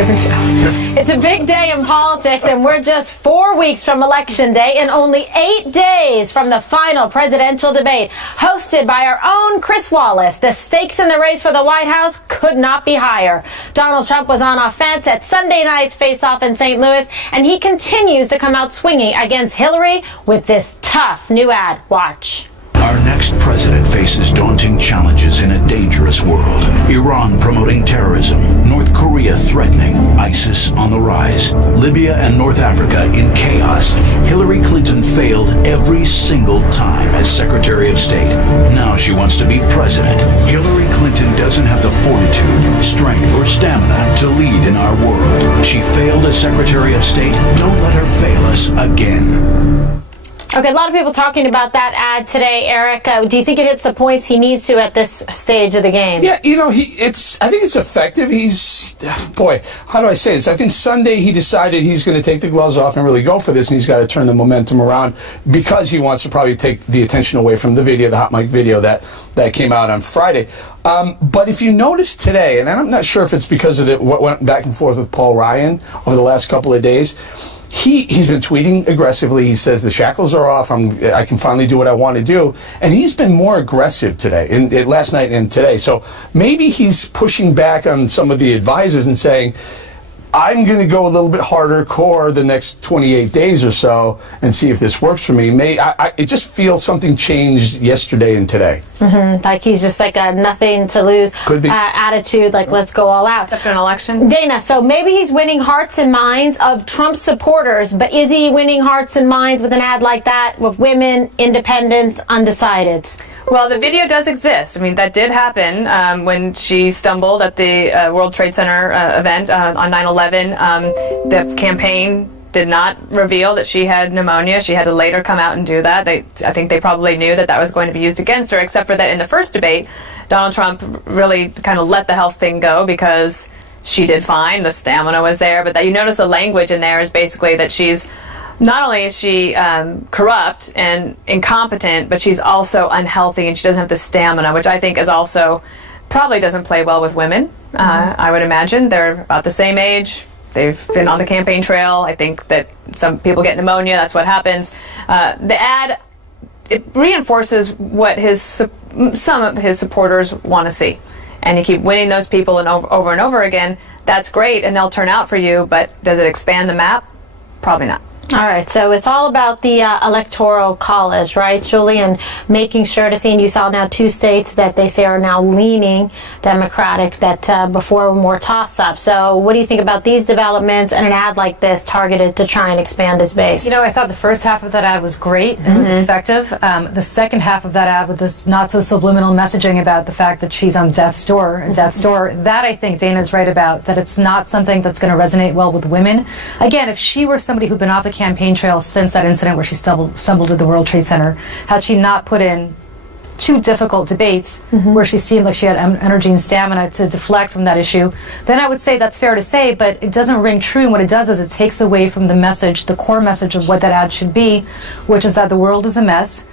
Different show. It's a big day in politics, and we're just 4 weeks from Election Day and only 8 days from the final presidential debate. Hosted by our own Chris Wallace, the stakes in the race for the White House could not be higher. Donald Trump was on offense at Sunday night's face-off in St. Louis, and he continues to come out swinging against Hillary with this tough new ad. Watch. Our next president faces daunting challenges in a dangerous world. Iran promoting terrorism, North Korea threatening, ISIS on the rise, Libya and North Africa in chaos. Hillary Clinton failed every single time as Secretary of State. Now she wants to be president. Hillary Clinton doesn't have the fortitude, strength, or stamina to lead in our world. She failed as Secretary of State. Don't let her fail us again. Okay, a lot of people talking about that ad today, Eric. Do you think it hits the points he needs to at this stage of the game? Yeah, you know, I think it's effective. Boy, how do I say this? I think Sunday he decided he's going to take the gloves off and really go for this, and he's got to turn the momentum around because he wants to probably take the attention away from the video, the hot mic video that came out on Friday. But if you notice today, and I'm not sure if it's because of what went back and forth with Paul Ryan over the last couple of days, He's been tweeting aggressively. He says the shackles are off. I can finally do what I want to do. And he's been more aggressive today, last night and today. So maybe he's pushing back on some of the advisors and saying, I'm going to go a little bit hardcore core the next 28 days or so and see if this works for me. It just feels something changed yesterday and today. Mm-hmm. Like he's just like a nothing to lose attitude, like let's go all out. After an election. Dana, so maybe he's winning hearts and minds of Trump supporters, but is he winning hearts and minds with an ad like that with women, independents, undecideds? Well, the video does exist. I mean, that did happen when she stumbled at the World Trade Center event on 9/11. The campaign did not reveal that she had pneumonia. She had to later come out and do that. I think they probably knew that was going to be used against her, except for that in the first debate, Donald Trump really kind of let the health thing go because she did fine. The stamina was there. But that you notice the language in there is basically that she's not only is she corrupt and incompetent, but she's also unhealthy and she doesn't have the stamina, which I think is also probably doesn't play well with women. I would imagine they're about the same age. They've been on the campaign trail. I think that some people get pneumonia. That's what happens. The ad, it reinforces what some of his supporters want to see. And you keep winning those people over and over again. That's great, and they'll turn out for you. But does it expand the map? Probably not. All right, so it's all about the electoral college, right, Julie, and making sure to see, and you saw now 2 states that they say are now leaning Democratic that before were more toss-up. So what do you think about these developments and an ad like this targeted to try and expand his base? You know, I thought the first half of that ad was great and it was effective. The second half of that ad with this not-so-subliminal messaging about the fact that she's on death's door, that I think Dana's right about, that it's not something that's going to resonate well with women. Again, if she were somebody who'd been off the campaign trail since that incident where she stumbled at the World Trade Center, had she not put in 2 difficult debates where she seemed like she had energy and stamina to deflect from that issue, then I would say that's fair to say, but it doesn't ring true. And what it does is it takes away from the message, the core message of what that ad should be, which is that the world is a mess.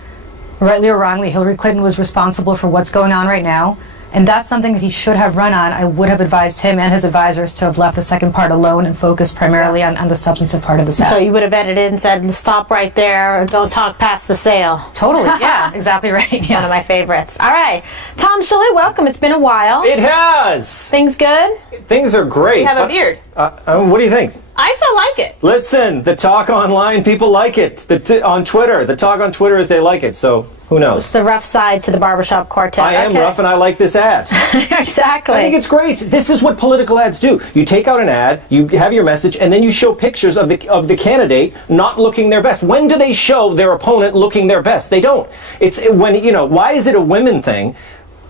Rightly or wrongly, Hillary Clinton was responsible for what's going on right now. And that's something that he should have run on. I would have advised him and his advisors to have left the second part alone and focused primarily on the substantive part of the ad. So you would have edited and said, stop right there, don't talk past the sale. Totally, yeah, exactly right. Yes. One of my favorites. All right. Tom Shalhoub, welcome. It's been a while. It has. Things good? Things are great. You have a beard. What do you think? I still like it. Listen, the talk online, people like it. On Twitter, the talk on Twitter is they like it, so who knows? It's the rough side to the barbershop quartet. I am rough and I like this ad. Exactly. I think it's great. This is what political ads do. You take out an ad, you have your message, and then you show pictures of the candidate not looking their best. When do they show their opponent looking their best? They don't. It's when, why is it a women thing?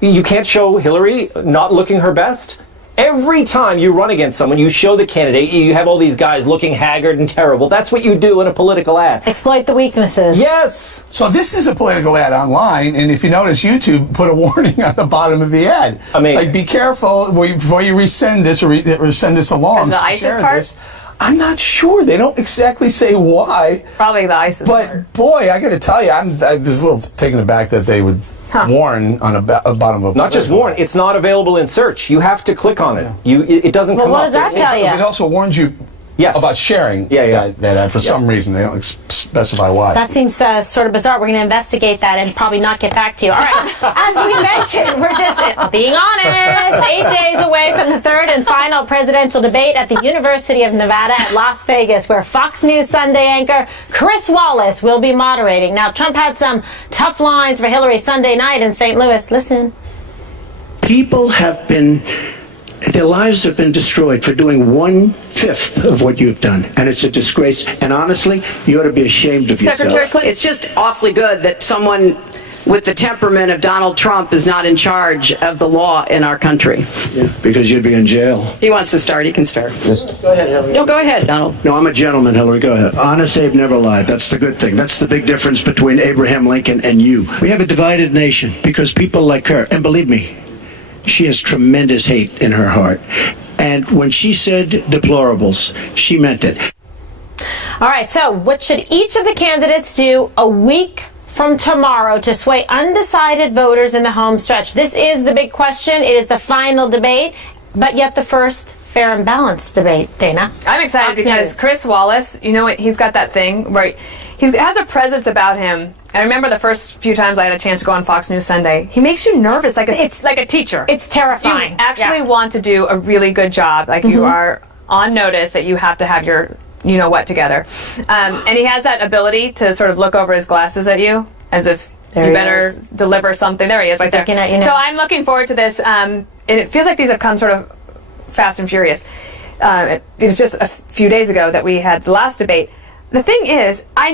You can't show Hillary not looking her best? Every time you run against someone, you show the candidate, you have all these guys looking haggard and terrible. That's what you do in a political ad. Exploit the weaknesses. Yes. So this is a political ad online, and if you notice, YouTube put a warning on the bottom of the ad. Amazing. Like, be careful before you resend this or send this along. As the ISIS part? I'm not sure. They don't exactly say why. Probably the ISIS part. But boy, I got to tell you, I'm just a little taken aback that they would Warren on a bottom of a Not just Warren, it's not available in search. You have to click on it. It doesn't come what up. does that tell you? It also warns you about sharing that ad for some reason. They don't specify why. That seems sort of bizarre. We're going to investigate that and probably not get back to you. All right. As we mentioned, we're just being honest. 8 days away from the third and final presidential debate at the University of Nevada at Las Vegas, where Fox News Sunday anchor Chris Wallace will be moderating. Now, Trump had some tough lines for Hillary Sunday night in St. Louis. Listen. People have been... Their lives have been destroyed for doing 1/5 of what you've done, and it's a disgrace. And honestly, you ought to be ashamed of yourself. It's just awfully good that someone with the temperament of Donald Trump is not in charge of the law in our country. Yeah, because you'd be in jail. If he wants to start, he can start. Go ahead, Hillary. No, go ahead, Donald. No, I'm a gentleman, Hillary. Go ahead. Honest Abe never lied. That's the good thing. That's the big difference between Abraham Lincoln and you. We have a divided nation because people like her, and believe me, she has tremendous hate in her heart. And when she said deplorables, she meant it. All right, so what should each of the candidates do a week from tomorrow to sway undecided voters in the home stretch? This is the big question. It is the final debate, but yet the first fair and balanced debate. Dana? I'm excited because Chris Wallace, you know what, he's got that thing where he has a presence about him. I remember the first few times I had a chance to go on Fox News Sunday. He makes you nervous, it's like a teacher. It's terrifying. You actually want to do a really good job. Like you are on notice that you have to have your you-know-what together. And he has that ability to sort of look over his glasses at you as if you better deliver something. There he is, right there. Looking at you now. So I'm looking forward to this. It feels like these have come sort of fast and furious. It was just a few days ago that we had the last debate. The thing is, I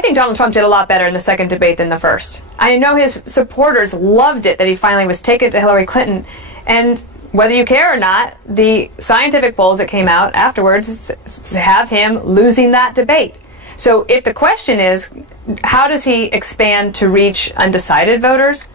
think Donald Trump did a lot better in the second debate than the first. I know his supporters loved it that he finally was taken to Hillary Clinton. And whether you care or not, the scientific polls that came out afterwards have him losing that debate. So if the question is, how does he expand to reach undecided voters?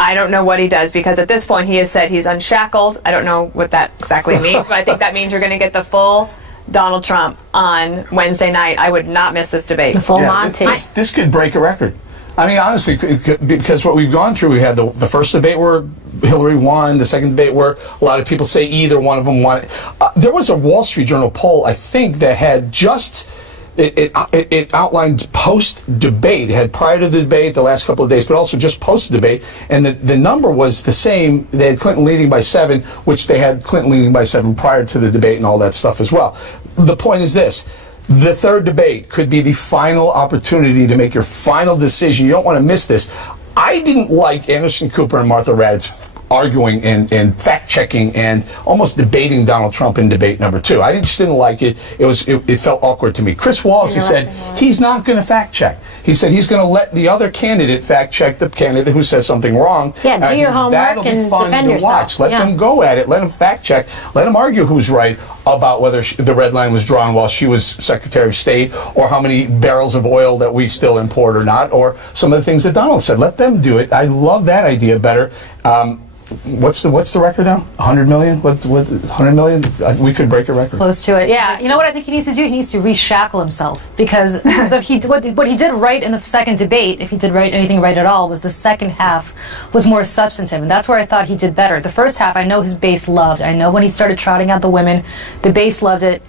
I don't know what he does, because at this point he has said he's unshackled. I don't know what that exactly means, but I think that means you're going to get the full Donald Trump on Wednesday night. I would not miss this debate. The full Monty. This could break a record. I mean, honestly, because what we've gone through, we had the first debate where Hillary won, the second debate where a lot of people say either one of them won. There was a Wall Street Journal poll, I think, that had just... It outlined post-debate. It had prior to the debate, the last couple of days, but also just post-debate. And the number was the same. They had Clinton leading by 7, which they had Clinton leading by 7 prior to the debate and all that stuff as well. The point is this. The third debate could be the final opportunity to make your final decision. You don't want to miss this. I didn't like Anderson Cooper and Martha Raddatz arguing and fact-checking and almost debating Donald Trump in debate number 2. I just didn't like it. It felt awkward to me. Chris Wallace has said he's not going to fact-check. He said he's going to let the other candidate fact-check the candidate who says something wrong. Yeah, do your homework that'll be fun to watch. Let them go at it. Let them fact-check. Let them argue who's right about whether the red line was drawn while she was Secretary of State, or how many barrels of oil that we still import or not, or some of the things that Donald said. Let them do it. I love that idea better. What's the record now? 100 million? What 100 million? We could break a record. Close to it. Yeah. You know what I think he needs to do? He needs to reshackle himself, because what he did right in the second debate, if he did anything right at all, was the second half was more substantive, and that's where I thought he did better. The first half, I know his base loved. I know when he started trotting out the women, the base loved it.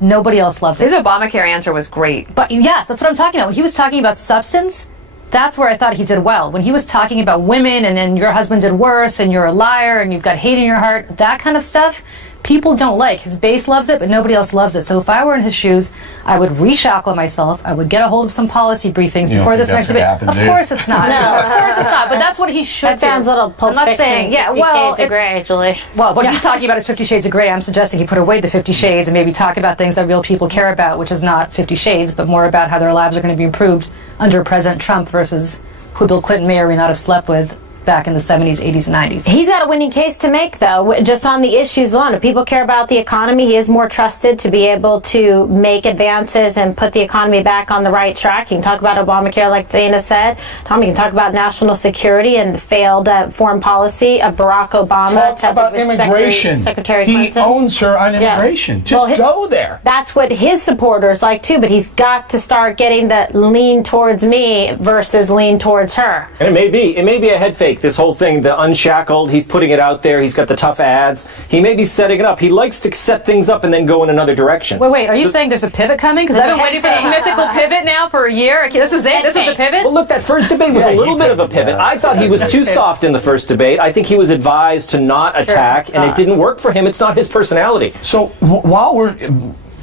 Nobody else loved it. His Obamacare answer was great. But yes, that's what I'm talking about. When he was talking about substance, that's where I thought he did well. When he was talking about women and then your husband did worse and you're a liar and you've got hate in your heart, that kind of stuff, people don't like. His base loves it, but nobody else loves it. So if I were in his shoes, I would reshackle myself. I would get a hold of some policy briefings before this next debate. Of course it's not. Of course it's not. But that's what he should do. That sounds a little Pulp I'm not saying, 50 Shades of Grey, Julie. Well, what he's talking about is 50 Shades of Grey. I'm suggesting he put away the 50 Shades and maybe talk about things that real people care about, which is not 50 Shades, but more about how their lives are going to be improved under President Trump versus who Bill Clinton may or may not have slept with back in the 70s, 80s, and 90s. He's got a winning case to make, though, just on the issues alone. If people care about the economy, he is more trusted to be able to make advances and put the economy back on the right track. He can talk about Obamacare, like Dana said. Tom, he can talk about national security and the failed foreign policy of Barack Obama. Talk about immigration. Secretary he Clinton. owns her on immigration. Yeah. Just go there. That's what his supporters like, too, but he's got to start getting the lean towards me versus lean towards her. And it may be a head fake, this whole thing, the unshackled, he's putting it out there, he's got the tough ads, he may be setting it up. He likes to set things up and then go in another direction. Wait, are you saying there's a pivot coming? Because I've been waiting for this mythical pivot now for a year. Okay, this is it? This is the pivot? Well, look, that first debate was a little bit of a pivot. I thought he was too soft in the first debate. I think he was advised to not attack, and it didn't work for him. It's not his personality. So while we're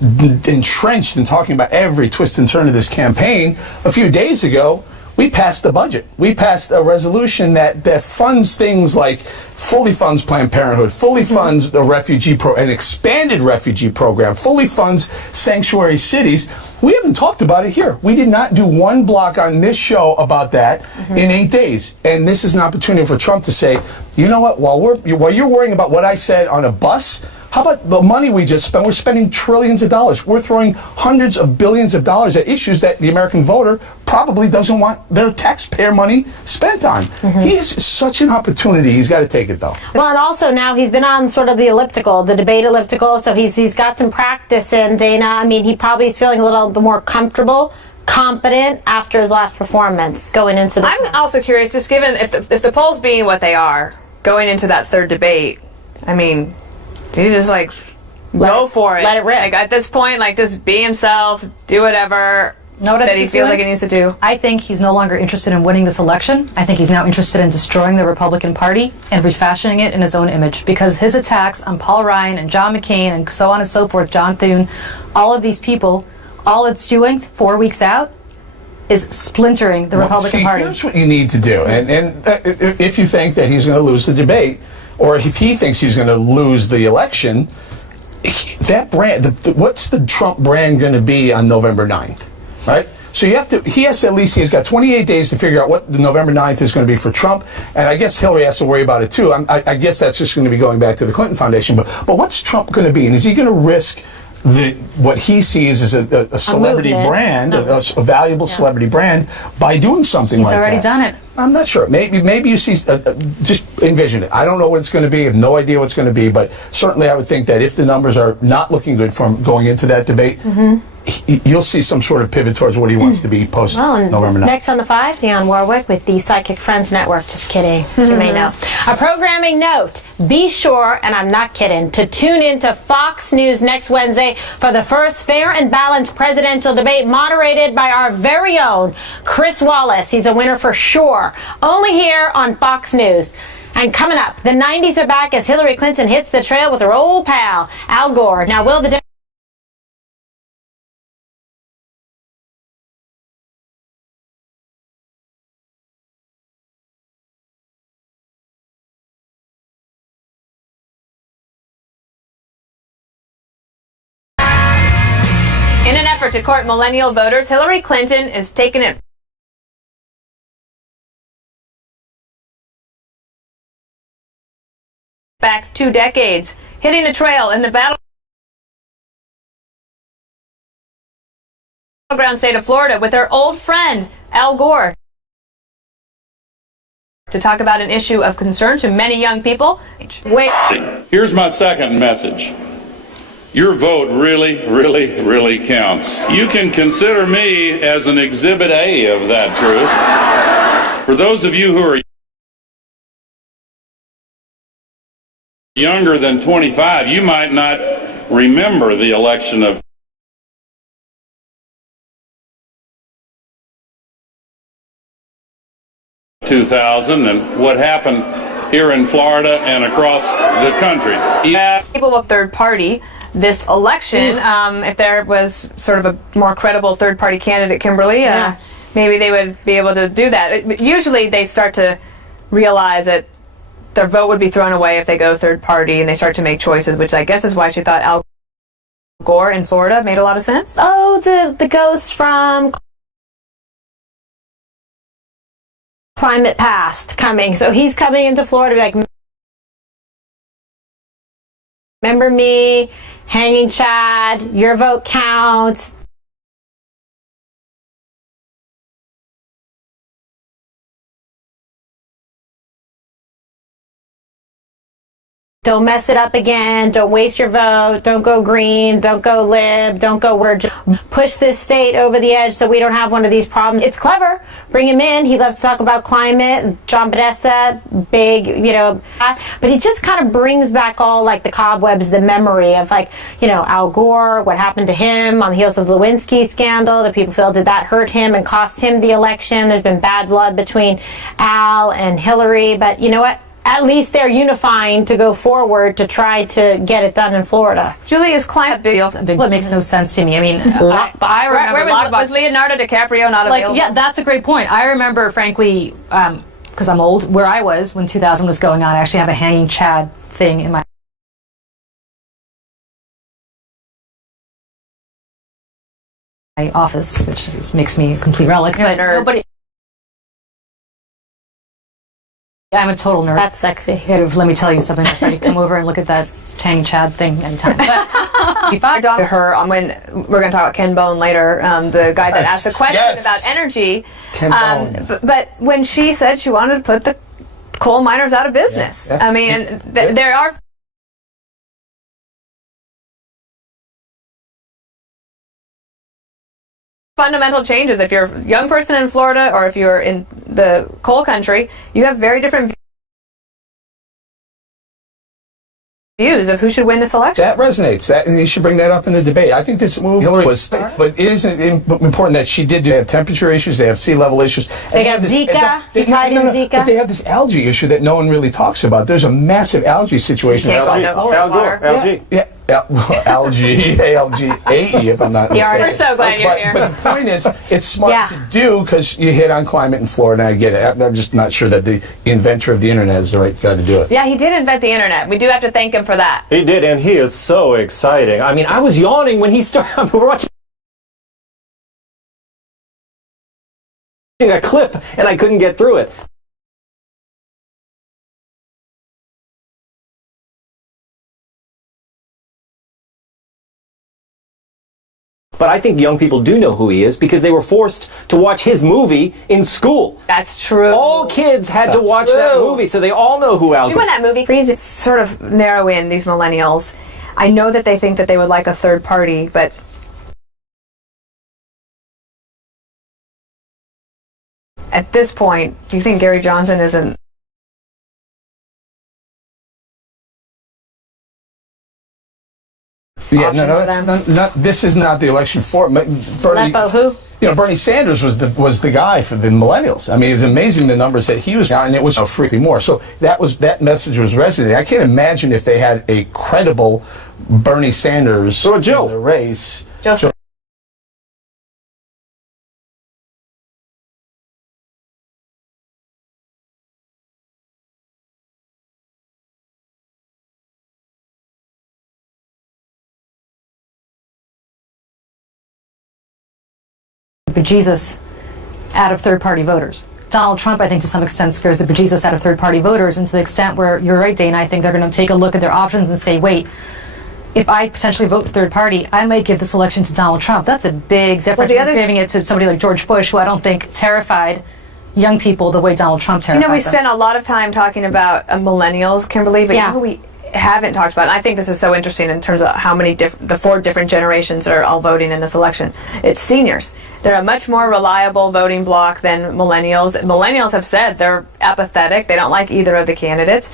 entrenched in talking about every twist and turn of this campaign, a few days ago, we passed the budget. We passed a resolution that funds things like fully funds Planned Parenthood, fully funds the an expanded refugee program, fully funds sanctuary cities. We haven't talked about it here. We did not do one block on this show about that in 8 days. And this is an opportunity for Trump to say, you know what, while you're worrying about what I said on a bus, how about the money we just spent? We're spending trillions of dollars. We're throwing hundreds of billions of dollars at issues that the American voter probably doesn't want their taxpayer money spent on. He has such an opportunity. He's got to take it, though. Well, and also now he's been on sort of the debate elliptical, so he's got some practice in, Dana. I mean, he probably is feeling a little bit more comfortable, confident after his last performance going into this. I'm also curious, just given if the polls being what they are, going into that third debate, I mean, do you just go for it? Let it rip. Like at this point, just be himself, do whatever that he feels like he needs to do. I think he's no longer interested in winning this election. I think he's now interested in destroying the Republican Party and refashioning it in his own image, because his attacks on Paul Ryan and John McCain and so on and so forth, John Thune, all of these people, all it's doing 4 weeks out is splintering the Republican Party. Here's what you need to do. And if you think that he's going to lose the debate, or if he thinks he's going to lose the election, that brand, what's the Trump brand going to be on November 9th, right? So he's got 28 days to figure out what the November 9th is going to be for Trump, and I guess Hillary has to worry about it too. I guess that's just going to be going back to the Clinton Foundation, but what's Trump going to be, and is he going to risk what he sees as a celebrity brand, a valuable celebrity brand, by doing something like that? He's already done it. I'm not sure. Maybe you see, just envision it. I don't know what it's going to be. I have no idea what it's going to be, but certainly I would think that if the numbers are not looking good for him going into that debate, you'll see some sort of pivot towards what he wants to be post November 9th. Next on the 5, Dionne Warwick with the Psychic Friends Network. Just kidding. You may know. A programming note. Be sure, and I'm not kidding, to tune into Fox News next Wednesday for the first fair and balanced presidential debate moderated by our very own Chris Wallace. He's a winner for sure. Only here on Fox News. And coming up, the 90s are back as Hillary Clinton hits the trail with her old pal, Al Gore. Now, will the In an effort to court millennial voters, Hillary Clinton is taking it back 2 decades, hitting the trail in the battleground state of Florida with her old friend, Al Gore, to talk about an issue of concern to many young people. Here's my second message. Your vote really, really, really counts. You can consider me as an exhibit A of that truth. For those of you who are younger than 25, you might not remember the election of 2000 and what happened here in Florida and across the country. People of third party this election, if there was sort of a more credible third party candidate, Kimberly, maybe they would be able to do that. Usually they start to realize that their vote would be thrown away if they go third party, and they start to make choices, which I guess is why she thought Al Gore in Florida made a lot of sense. Oh, the ghost from climate past coming. So he's coming into Florida to be like, remember me, hanging Chad, your vote counts. Don't mess it up again. Don't waste your vote. Don't go green. Don't go lib. Don't go word. Push this state over the edge so we don't have one of these problems. It's clever. Bring him in. He loves to talk about climate. John Podesta, big, but he just kind of brings back all like the cobwebs, the memory of Al Gore, what happened to him on the heels of the Lewinsky scandal. The people feel, did that hurt him and cost him the election? There's been bad blood between Al and Hillary, but you know what? At least they're unifying to go forward to try to get it done in Florida. Julie, is climate big? It makes no sense to me. I mean, I remember was Leonardo DiCaprio not available? Yeah, that's a great point. I remember, frankly, because I'm old, where I was when 2000 was going on. I actually have a hanging Chad thing in my office, which makes me a complete relic. But nobody. I'm a total nerd. That's sexy. Let me tell you something. I'll try to come over and look at that hanging Chad thing anytime. But to her when we're going to talk about Ken Bone later, the guy that asked the question about energy. Ken Bone. But when she said she wanted to put the coal miners out of business, there are fundamental changes. If you're a young person in Florida or if you're in the coal country, you have very different views of who should win this election. That resonates. And you should bring that up in the debate. I think this move, Hillary was, but it is important that she did have temperature issues. They have sea level issues. They have Zika. Zika. But they have this algae issue that no one really talks about. There's a massive algae situation. Algae. Yeah. Algae, ALGAE, if I'm not mistaken. We're so glad you're here. But the point is, it's smart to do because you hit on climate in Florida, and I get it. I'm just not sure that the inventor of the internet is the right guy to do it. Yeah, he did invent the internet. We do have to thank him for that. He did, and he is so exciting. I mean, I was yawning when he started. We were watching a clip, and I couldn't get through it. But I think young people do know who he is because they were forced to watch his movie in school. That's true. All kids had to watch that movie, so they all know who Al is. Do you want that movie? Crazy. Sort of narrow in these millennials. I know that they think that they would like a third party, but at this point, do you think Gary Johnson isn't? Yeah, no, that's not. This is not the election for Bernie. Who? Bernie Sanders was the guy for the millennials. I mean, it's amazing the numbers that he was on, and it was freaking more. So that message was resonating. I can't imagine if they had a credible Bernie Sanders in the race. bejesus out of third-party voters. Donald Trump, I think, to some extent scares the bejesus out of third-party voters, and to the extent where, you're right, Dana, I think they're going to take a look at their options and say, wait, if I potentially vote for third party, I might give this election to Donald Trump. That's a big difference from giving it to somebody like George Bush, who I don't think terrified young people the way Donald Trump terrified them. We spent a lot of time talking about millennials, Kimberly, but you know who we haven't talked about, and I think this is so interesting in terms of how many the four different generations are all voting in this election. It's seniors. They're a much more reliable voting bloc than millennials. Millennials have said they're apathetic. They don't like either of the candidates.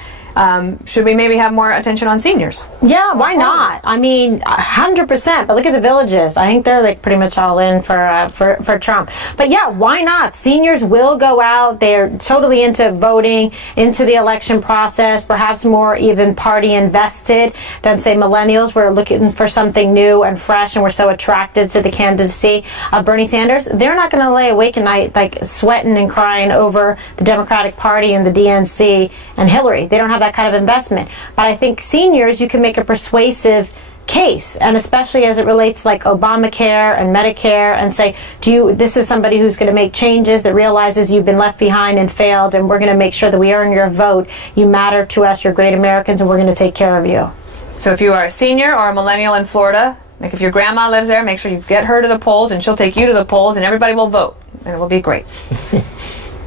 Should we maybe have more attention on seniors? Yeah, why not? I mean, 100%. But look at the villages. I think they're like pretty much all in for Trump. But yeah, why not? Seniors will go out. They're totally into voting, into the election process, perhaps more even party invested than, say, millennials. We're looking for something new and fresh, and we're so attracted to the candidacy of Bernie Sanders. They're not going to lay awake at night like sweating and crying over the Democratic Party and the DNC and Hillary. They don't have that kind of investment. But I think seniors, you can make a persuasive case, and especially as it relates to like Obamacare and Medicare, and say, this is somebody who's going to make changes, that realizes you've been left behind and failed, and we're going to make sure that we earn your vote. You matter to us, you're great Americans, and we're going to take care of you. So if you are a senior or a millennial in Florida, like if your grandma lives there, make sure you get her to the polls, and she'll take you to the polls, and everybody will vote, and it will be great.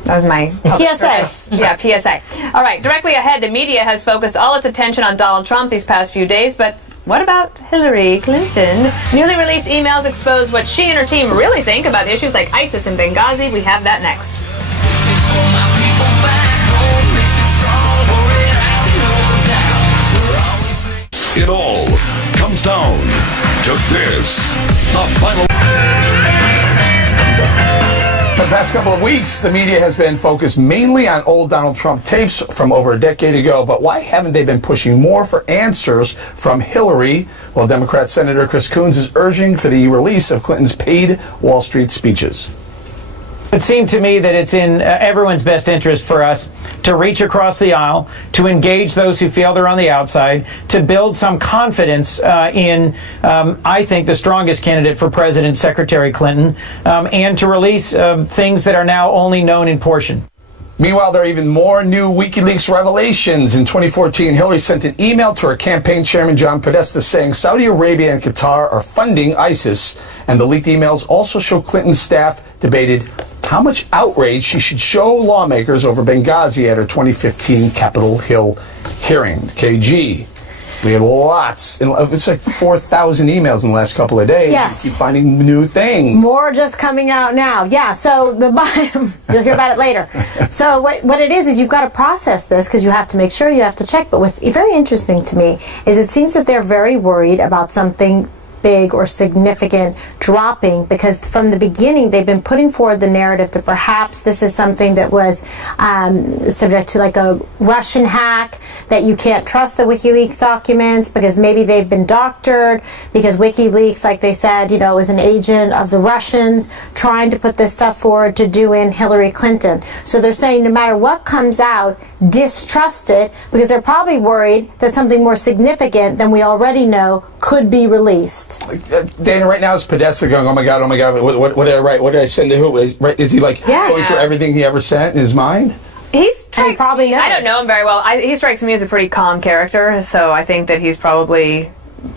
That was my PSA. Yeah, PSA. All right, directly ahead, the media has focused all its attention on Donald Trump these past few days, but what about Hillary Clinton? Newly released emails expose what she and her team really think about issues like ISIS and Benghazi. We have that next. It all comes down to this. The final. For the past couple of weeks, the media has been focused mainly on old Donald Trump tapes from over a decade ago. But why haven't they been pushing more for answers from Hillary? Well, Democrat Senator Chris Coons is urging for the release of Clinton's paid Wall Street speeches. It seemed to me that it's in everyone's best interest for us to reach across the aisle, to engage those who feel they're on the outside, to build some confidence in, I think, the strongest candidate for president, Secretary Clinton, and to release things that are now only known in portion. Meanwhile, there are even more new Wikileaks revelations. In 2014, Hillary sent an email to her campaign chairman, John Podesta, saying Saudi Arabia and Qatar are funding ISIS. And the leaked emails also show Clinton's staff debated how much outrage she should show lawmakers over Benghazi at her 2015 Capitol Hill hearing, KG. We had lots. It's like 4,000 emails in the last couple of days. Yes. We keep finding new things. More just coming out now. Yeah, so you'll hear about it later. So what it is you've got to process this, because you have to make sure, you have to check. But what's very interesting to me is it seems that they're very worried about something big or significant dropping, because from the beginning they've been putting forward the narrative that perhaps this is something that was subject to like a Russian hack, that you can't trust the WikiLeaks documents because maybe they've been doctored, because WikiLeaks, like they said, is an agent of the Russians trying to put this stuff forward to do in Hillary Clinton. So they're saying no matter what comes out, distrust it, because they're probably worried that something more significant than we already know could be released. Dana, right now is Podesta going, oh my God, what did I write? What did I send to who? Is he like going through everything he ever sent in his mind? He strikes probably me, I don't know him very well. He strikes me as a pretty calm character, so I think that he's probably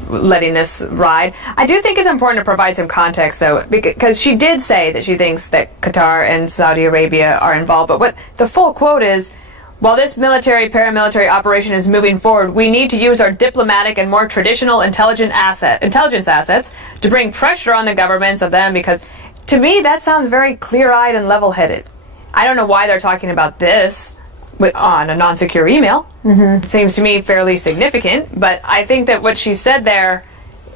letting this ride. I do think it's important to provide some context, though, because she did say that she thinks that Qatar and Saudi Arabia are involved, but what the full quote is, while this paramilitary operation is moving forward, we need to use our diplomatic and more traditional intelligence assets to bring pressure on the governments of them, because to me that sounds very clear-eyed and level-headed. I don't know why they're talking about this on a non-secure email. Mm-hmm. It seems to me fairly significant, but I think that what she said there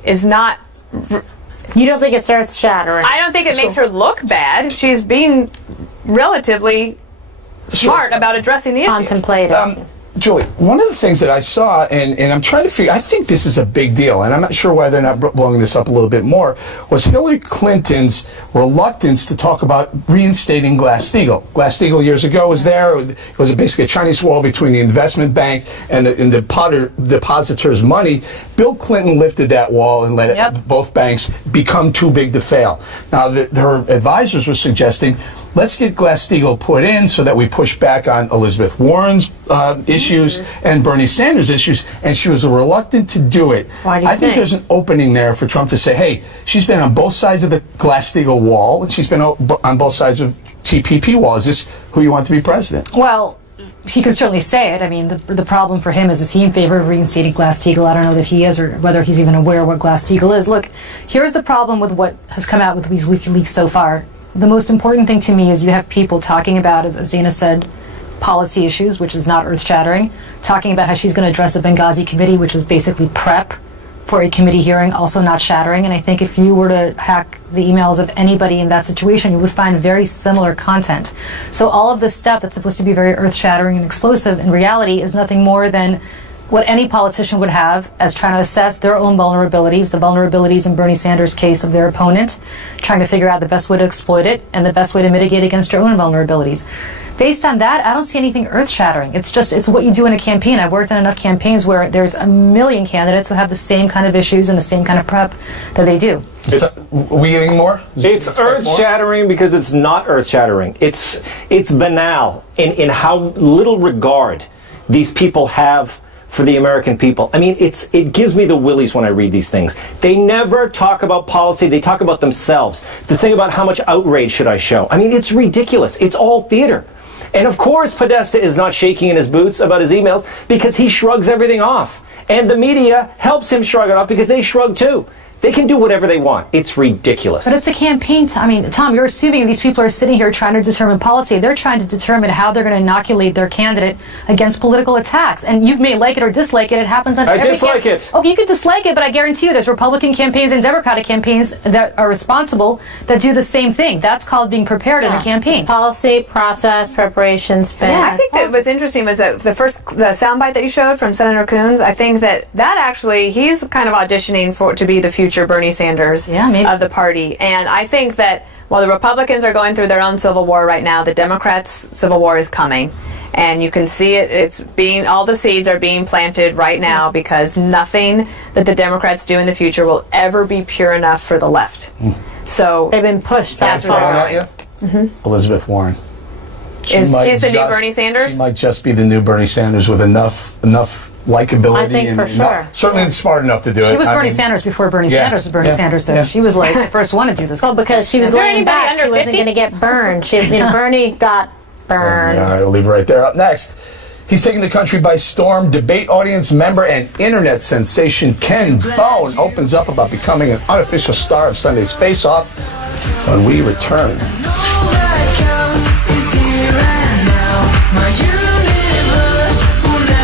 is not... You don't think it's earth-shattering? I don't think it makes her look bad. She's being relatively smart about addressing the issue. Contemplative. Julie, one of the things that I saw, and I'm trying to figure, I think this is a big deal, and I'm not sure why they're not blowing this up a little bit more, was Hillary Clinton's reluctance to talk about reinstating Glass-Steagall. Glass-Steagall years ago was there. It was basically a Chinese wall between the investment bank and the depositors' money. Bill Clinton lifted that wall and let both banks become too big to fail. Now, her advisors were suggesting, let's get Glass-Steagall put in so that we push back on Elizabeth Warren's issues and Bernie Sanders' issues, and she was reluctant to do it. Why do you I think there's an opening there for Trump to say, hey, she's been on both sides of the Glass-Steagall wall, and she's been on both sides of TPP wall. Is this who you want to be president? Well, he can certainly say it. I mean, the problem for him is he in favor of reinstating Glass-Steagall? I don't know that he is, or whether he's even aware what Glass-Steagall is. Look, here's the problem with what has come out with these WikiLeaks so far. The most important thing to me is you have people talking about, as Dana said, policy issues, which is not earth-shattering, talking about how she's going to address the Benghazi committee, which is basically prep for a committee hearing, also not shattering. And I think if you were to hack the emails of anybody in that situation, you would find very similar content. So all of this stuff that's supposed to be very earth-shattering and explosive in reality is nothing more than what any politician would have as trying to assess their own vulnerabilities, the vulnerabilities in Bernie Sanders' case of their opponent, trying to figure out the best way to exploit it and the best way to mitigate against your own vulnerabilities. Based on that, I don't see anything earth-shattering. It's what you do in a campaign. I've worked on enough campaigns where there's a million candidates who have the same kind of issues and the same kind of prep that they do. Are we getting more? It's earth-shattering because it's not earth-shattering. It's banal in how little regard these people have for the American people. I mean, it gives me the willies when I read these things. They never talk about policy. They talk about themselves. The thing about how much outrage should I show. I mean, it's ridiculous. It's all theater. And of course, Podesta is not shaking in his boots about his emails because he shrugs everything off. And the media helps him shrug it off because they shrug too. They can do whatever they want. It's ridiculous. But it's a campaign. I mean, Tom, you're assuming these people are sitting here trying to determine policy. They're trying to determine how they're going to inoculate their candidate against political attacks. And you may like it or dislike it. It happens on every dislike it. Oh, you could dislike it, but I guarantee you there's Republican campaigns and Democratic campaigns that are responsible that do the same thing. That's called being prepared in a campaign. Policy, process, preparation, spin. Yeah, I think that what's interesting was that the soundbite that you showed from Senator Coons, I think that actually, he's kind of auditioning to be the future Bernie Sanders of the party. And I think that while the Republicans are going through their own civil war right now, the Democrats' civil war is coming. And you can see all the seeds are being planted right now because nothing that the Democrats do in the future will ever be pure enough for the left. So they've been pushed that far. Elizabeth Warren. She's the new Bernie Sanders? She might just be the new Bernie Sanders with enough likability. I think for sure. Certainly smart enough to do it. She was Bernie Sanders before Bernie Sanders was Bernie Sanders, though. Yeah. She was like the first one to do this. Well, because she was laying back. She wasn't going to get burned. Bernie got burned. All right, we'll leave it right there. Up next, he's taking the country by storm. Debate audience member and internet sensation Ken Bone opens up about becoming an unofficial star of Sunday's Face Off when we return.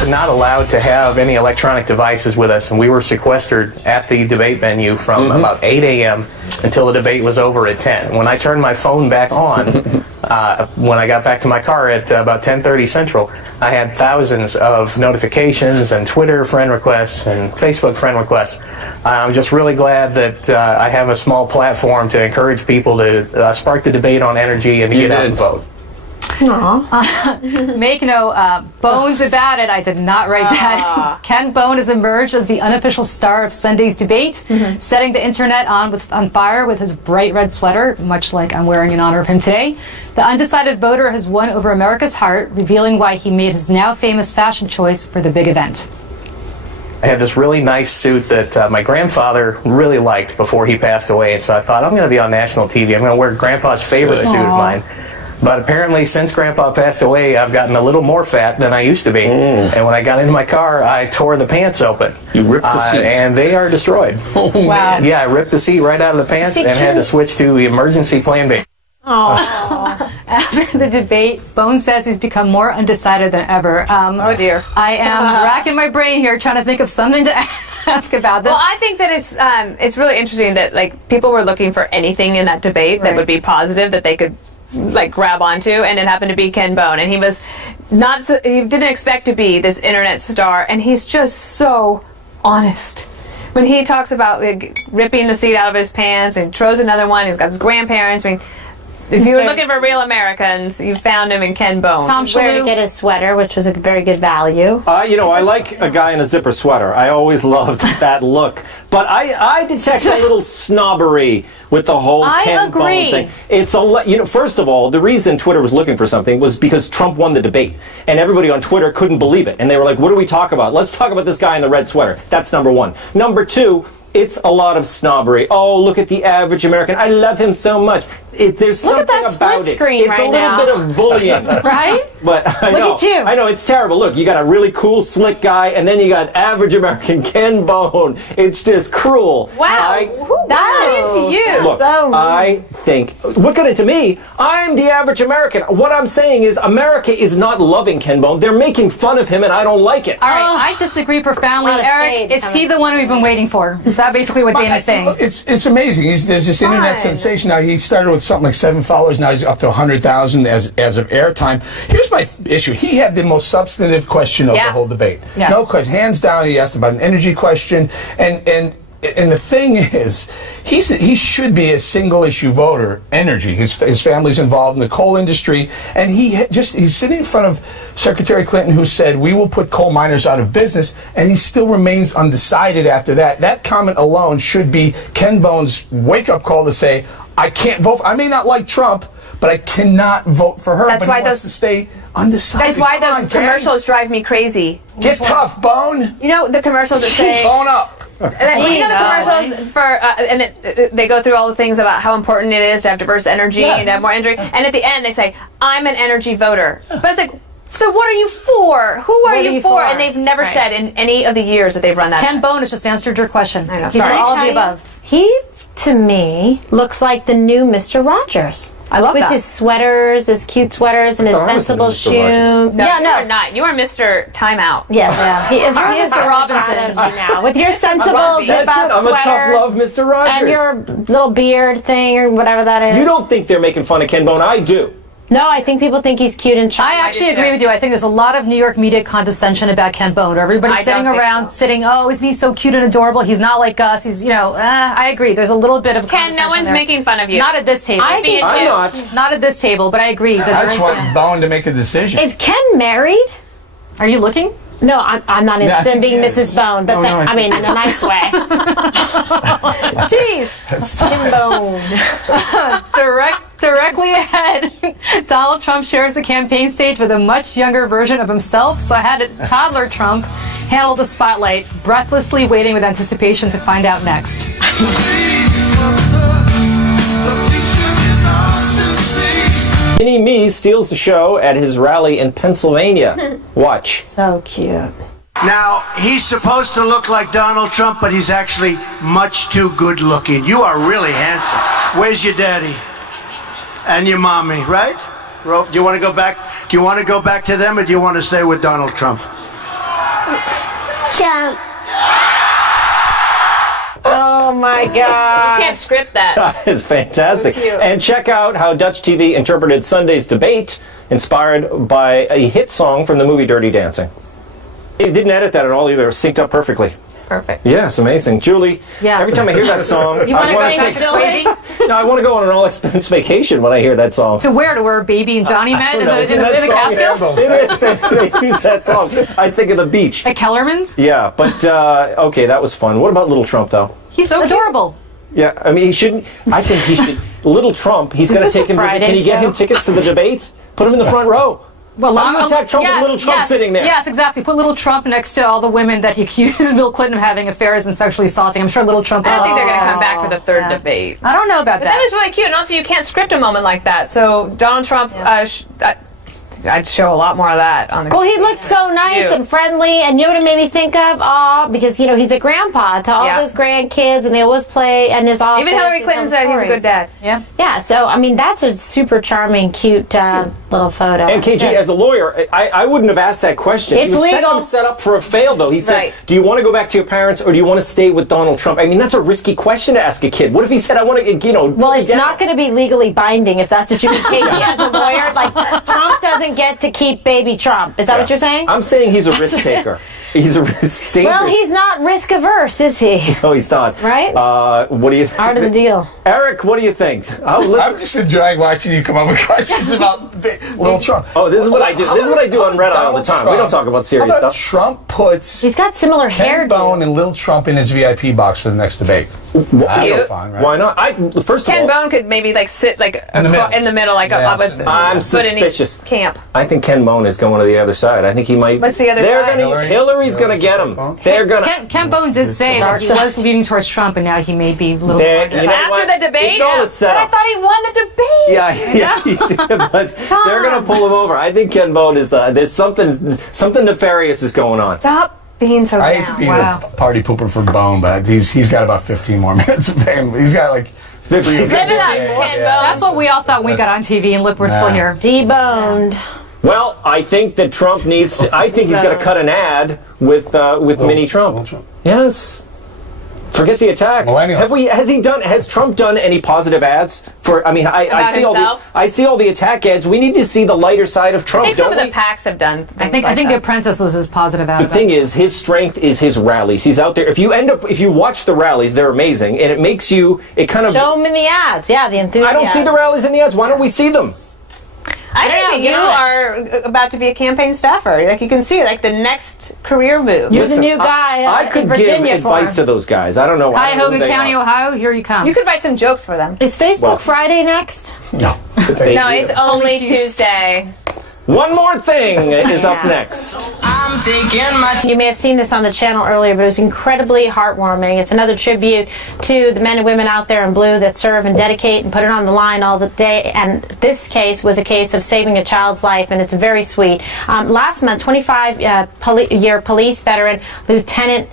Not allowed to have any electronic devices with us, and we were sequestered at the debate venue from about 8 a.m. until the debate was over at 10. When I turned my phone back on, when I got back to my car at about 10:30 Central, I had thousands of notifications and Twitter friend requests and Facebook friend requests. I'm just really glad that I have a small platform to encourage people to spark the debate on energy and to get out and vote. Make no bones about it. I did not write that. Ken Bone has emerged as the unofficial star of Sunday's debate, setting the internet on fire with his bright red sweater, much like I'm wearing in honor of him today. The undecided voter has won over America's heart, revealing why he made his now famous fashion choice for the big event. I had this really nice suit that my grandfather really liked before he passed away, and so I thought, I'm going to be on national TV. I'm going to wear Grandpa's favorite suit of mine. But apparently, since Grandpa passed away, I've gotten a little more fat than I used to be. And when I got into my car, I tore the pants open. You ripped the seat? And they are destroyed. Wow. Yeah, I ripped the seat right out of the pants and had to switch to emergency plan B. After the debate, Bone says he's become more undecided than ever. Oh, dear. I am racking my brain here trying to think of something to ask about this. Well, I think that it's really interesting that people were looking for anything in that debate that would be positive that they could grab onto, and it happened to be Ken Bone, and he didn't expect to be this internet star, and he's just so honest. When he talks about ripping the seat out of his pants and throws another one, he's got his grandparents. I mean, if you were looking for real Americans, you found him in Ken Bone. Tom Shalhoub to get his sweater, which was a very good value. I like a guy in a zipper sweater. I always loved that look. But I detect a little snobbery with the whole Ken Bone thing. It's first of all, the reason Twitter was looking for something was because Trump won the debate, and everybody on Twitter couldn't believe it, and they were like, "What do we talk about? Let's talk about this guy in the red sweater." That's number one. Number two, it's a lot of snobbery. Oh, look at the average American. I love him so much. There's something about it. It's a little bit of bullying. Right? But I know. Look at you. I know, it's terrible. Look, you got a really cool, slick guy, and then you got average American Ken Bone. It's just cruel. Wow. That's into you. Look, I think, what got into me, I'm the average American. What I'm saying is America is not loving Ken Bone. They're making fun of him, and I don't like it. All right, I disagree profoundly. Eric, is he the one we've been waiting for? Is that basically what Dana's saying? It's amazing. There's this internet sensation now. He started with with something like 7 followers. Now he's up to 100,000 as of airtime. Here's my issue. He had the most substantive question of the whole debate. Yes. No question. Hands down, he asked about an energy question. And the thing is, he should be a single issue voter. Energy. His family's involved in the coal industry, and he's sitting in front of Secretary Clinton, who said we will put coal miners out of business, and he still remains undecided after that. That comment alone should be Ken Bone's wake-up call to say, I can't vote. I may not like Trump, but I cannot vote for her. That's why he wants to stay undecided. That's why Come those on, Ken. commercials drive me crazy. Get tough, Bone. You know the commercials that say Bone up. You know the commercials for, and they go through all the things about how important it is to have diverse energy and to have more energy. And at the end, they say, "I'm an energy voter." But it's like, so what are you for? Who are you for? And they've never said in any of the years that they've run that. Ken Bone has just answered your question. I know. He's Sorry. all of the above. He, to me, looks like the new Mr. Rogers. I love with that. his sweaters, his cute sweaters, and his sensible shoe. No, you are not. You are Mr. Timeout. Yes, he is Mr. Robinson now. With your sensible zip-up I'm a tough sweater love Mr. Rogers. and your little beard thing or whatever that is. You don't think they're making fun of Ken Bone? I do. No, I think people think he's cute and charming. I actually agree with you. I think there's a lot of New York media condescension about Ken Bone. Everybody's sitting around, oh, isn't he so cute and adorable? He's not like us. He's, I agree. There's a little bit of Ken, no one's making fun of you. Not at this table. I'm not. Not at this table, but I agree. I just want Bone to make a decision. Is Ken married? Are you looking? No, I'm not interested in being Mrs. Bone, but I mean, in a nice way. Jeez. Ken Bone. Directly ahead, Donald Trump shares the campaign stage with a much younger version of himself, so I had toddler Trump handle the spotlight, breathlessly waiting with anticipation to find out next. Mini-Me steals the show at his rally in Pennsylvania. Watch. So cute. Now, he's supposed to look like Donald Trump, but he's actually much too good looking. You are really handsome. Where's your daddy? And your mommy, right? Do you want to go back? Do you want to go back to them, or do you want to stay with Donald Trump? Trump. Oh my God. You can't script that. It's fantastic. So cute. And check out how Dutch TV interpreted Sunday's debate, inspired by a hit song from the movie Dirty Dancing. It didn't edit that at all either. It was synced up perfectly. Perfect. Yeah, it's amazing. Julie, Yes. every time I hear that song, You I want to want go to Julie? No, I want to go on an all-expense vacation when I hear that song. To where Baby and Johnny met in the that Catskills? They use that song. I think of the beach. At Kellerman's? Yeah, but okay, that was fun. What about Little Trump, though? He's so adorable. Yeah, I mean, he shouldn't. I think he should. Little Trump, he's going to this take a him. Friday Can you get show? him tickets to the debate? Put him in the front row. Well, How do you attack Trump with Little Trump sitting there? Yes, exactly. Put Little Trump next to all the women that he accused Bill Clinton of having affairs and sexually assaulting. I'm sure Little Trump. I don't think they're going to come back for the third debate. I don't know about But that was really cute, and also you can't script a moment like that. So Donald Trump, I'd show a lot more of that on the. Well, he looked so nice Cute. and friendly, and you know what it made me think of? Because he's a grandpa to all his grandkids, and they always play in his office. Even Hillary Clinton said he's a good dad. Yeah. Yeah. So I mean, that's a super charming, cute little photo. And KG, as a lawyer, I wouldn't have asked that question. It's He was legal. set up for a fail, though. He said, Right. do you want to go back to your parents or do you want to stay with Donald Trump? I mean, that's a risky question to ask a kid. What if he said, I want to, Well, it's not going to be legally binding if that's what you mean, KG, as a lawyer. Like, Trump doesn't get to keep baby Trump. Is that what you're saying? I'm saying he's a risk taker. He's a risk taker. Well, he's not risk averse, is he? No, he's not. Right? What do you think? Part of the deal. Eric, what do you think? I'm just enjoying watching you come up with questions about Little Trump. Oh, this is what I do. This is what I do on Red Eye all the time. We don't talk about serious How about stuff. Trump puts He's got similar hair. Ken Bone and Little Trump in his VIP box for the next debate. That'll fun, right? Why not? First of Ken all, Bone could maybe sit In the middle. like Yeah, up with. I'm but in each suspicious. camp. I think Ken Bone is going to the other side. I think he might. What's the other side? Hillary's going to get him. They're going to. Ken Bone did say that he was leaning towards Trump, and now he may be a little more. You know what? After the debate, It's all a but setup. I thought he won the debate. Yeah, but they're going to pull him over. I think Ken Bone is. There's something nefarious is going on. Stop being so I down. hate to be a party pooper for Bone, but he's got about 15 more minutes of fame. He's got like 50. Live it up, Ken Bone. That's what we all thought when we got on TV, and look, we're still here. Deboned. Well, I think that Trump needs to. I think he's going to cut an ad with Mini Trump. Yes. Forget the attack. Millennials. Has Trump done any positive ads for? I mean, I see all the attack ads. We need to see the lighter side of Trump. I think some of the PACs have done. I think The Apprentice was his positive ad. The thing is, his strength is his rallies. He's out there. If you watch the rallies, they're amazing, and it makes you. It kind of show them in the ads. Yeah, the enthusiasm. I don't see the rallies in the ads. Why don't we see them? I think that you are about to be a campaign staffer. Like, you can see, like, the next career move. You're the new guy. I could give advice to those guys. I don't know. Cuyahoga County, Ohio, here you come. You could write some jokes for them. Is Facebook Friday next? No. No, it's only Tuesday. One more thing is up next. You may have seen this on the channel earlier, but it was incredibly heartwarming. It's another tribute to the men and women out there in blue that serve and dedicate and put it on the line all the day. And this case was a case of saving a child's life, and it's very sweet. Last month, 25-year police veteran Lieutenant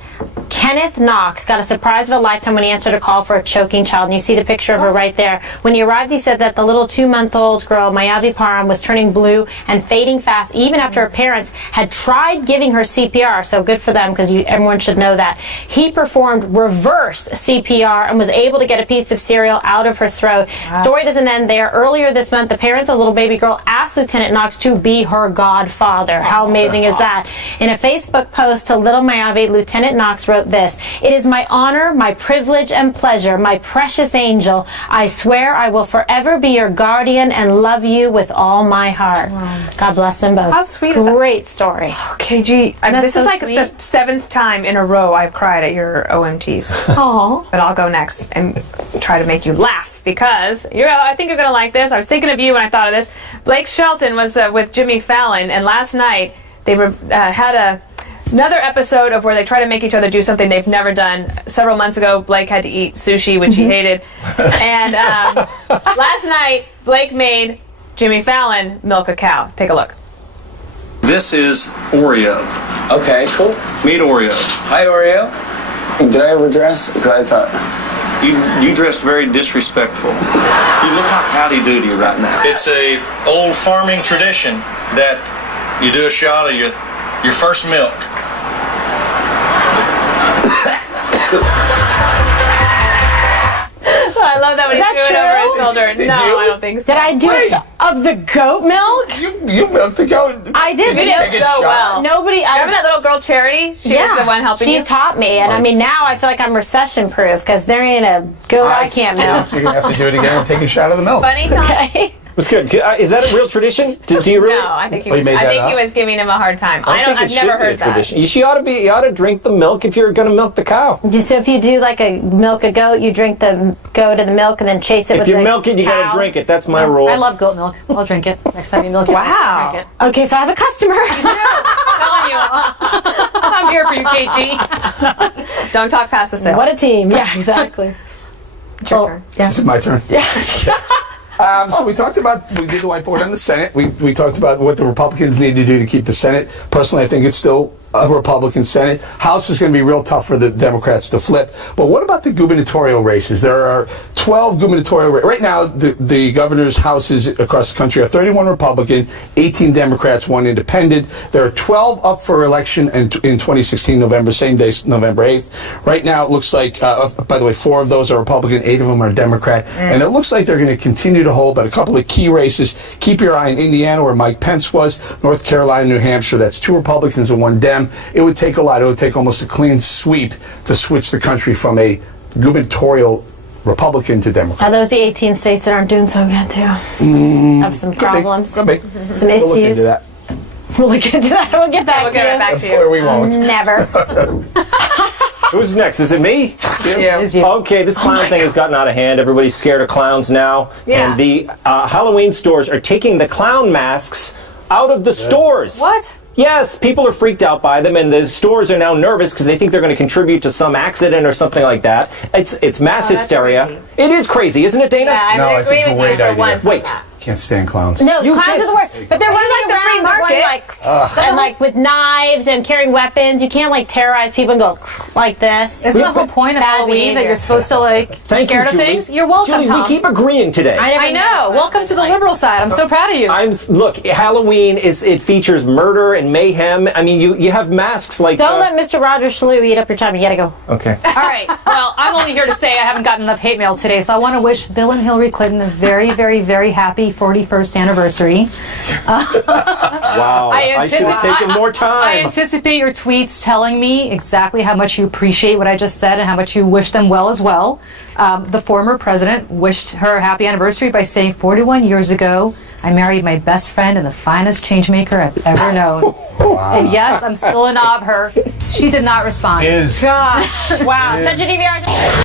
Kenneth Knox got a surprise of a lifetime when he answered a call for a choking child. And you see the picture of her right there. When he arrived, he said that the little 2-month-old girl, Mayavi Param, was turning blue and fading fast, even after her parents had tried giving her CPR. So good for them, because everyone should know that. He performed reverse CPR and was able to get a piece of cereal out of her throat. Wow. Story doesn't end there. Earlier this month, the parents of the little baby girl asked Lieutenant Knox to be her godfather. How amazing is that? In a Facebook post to little Mayavi, Lieutenant Knox wrote this: "It is my honor, my privilege and pleasure, my precious angel. I swear I will forever be your guardian and love you with all my heart." Wow. God bless them both. How sweet is that? Great story. Oh, KG, this is like the 7th time in a row I've cried at your OMTs. Oh. But I'll go next and try to make you laugh, because I think you're going to like this. I was thinking of you when I thought of this. Blake Shelton was with Jimmy Fallon, and last night they had another episode of where they try to make each other do something they've never done. Several months ago, Blake had to eat sushi, which he hated. And last night, Blake made Jimmy Fallon milk a cow. Take a look. This is Oreo. Okay, cool. Meet Oreo. Hi, Oreo. Did I ever dress? Because I thought... You dressed very disrespectful. You look like Howdy Doody right now. It's a old farming tradition that you do a shot of your first milk. I love that when he's doing it over his shoulder. Did no, you? I don't think so. Did I do of the goat milk? You milked the goat. I did. Did you take a so shot? well. Nobody. Remember that little girl Charity? She was the one helping you. She taught me, and I mean now I feel like I'm recession proof, because there ain't a goat I can't milk. You're gonna have to do it again and take a shot of the milk. Funny time. Okay. It's good. Is that a real tradition? Do you really? No, I think he Oh, was. you made I that think up? he was giving him a hard time. I've never heard that. Tradition. You ought to drink the milk if you're going to milk the cow. So if you do like a milk a goat, you drink the goat of the milk and then chase it with the If you milk it, you got to drink it. That's my rule. I love goat milk. I'll drink it next time you milk it. Wow. I'll drink it. Okay, so I have a customer. I'm telling you, I'm here for you, KG. Don't talk past the sale. What a team. Yeah, exactly. It's your turn. Yeah. This is my turn. Yeah. So we did the whiteboard on the Senate. We talked about what the Republicans need to do to keep the Senate. Personally, I think it's still a Republican Senate. House is going to be real tough for the Democrats to flip. But what about the gubernatorial races? There are 12 gubernatorial races. Right now, the governor's houses across the country are 31 Republican, 18 Democrats, 1 independent. There are 12 up for election in 2016, November, same day, November 8th. Right now, it looks like, by the way, 4 of those are Republican, 8 of them are Democrat. And it looks like they're going to continue to hold, but a couple of key races. Keep your eye on Indiana, where Mike Pence was, North Carolina, New Hampshire. That's 2 Republicans and 1 Dem. It would take a lot. It would take almost a clean sweep to switch the country from a gubernatorial Republican to Democrat. Are those the 18 states that aren't doing so good, too? Have some problems. Could be. Some issues. We'll look into that. We'll look into that. We'll get back to you. Right back to you. Or we won't. Never. Who's next? Is it me? It's you. Okay, this clown thing has gotten out of hand. Everybody's scared of clowns now. Yeah. And the Halloween stores are taking the clown masks out of the stores. What? Yes, people are freaked out by them, and the stores are now nervous because they think they're going to contribute to some accident or something like that. It's mass hysteria. crazy. It is crazy, isn't it, Dana? Yeah, I No, would it's a agree with great you for idea. once. Wait. can't stand clowns. No, clowns are the worst. But they're running like the free around, they're going market. and like with knives and carrying weapons. You can't like terrorize people and go like this. Isn't the whole point of Halloween that you're supposed to like be scared of things? You're welcome, Julie, Tom. we keep agreeing today. I know. Welcome to the liberal side. I'm so proud of you. Look, Halloween it features murder and mayhem. I mean, you have masks like. Don't let Mr. Roger Shalhoub eat up your time. You gotta go. Okay. All right. Well, I'm only here to say I haven't gotten enough hate mail today, so I want to wish Bill and Hillary Clinton a very, very, very happy 41st anniversary. Wow. I should have taken more time. I anticipate your tweets telling me exactly how much you appreciate what I just said and how much you wish them well as well. The former president wished her a happy anniversary by saying 41 years ago, I married my best friend and the finest changemaker I've ever known. Wow. And yes, I'm still in awe of her. She did not respond. Gosh. Wow. Such a DVR.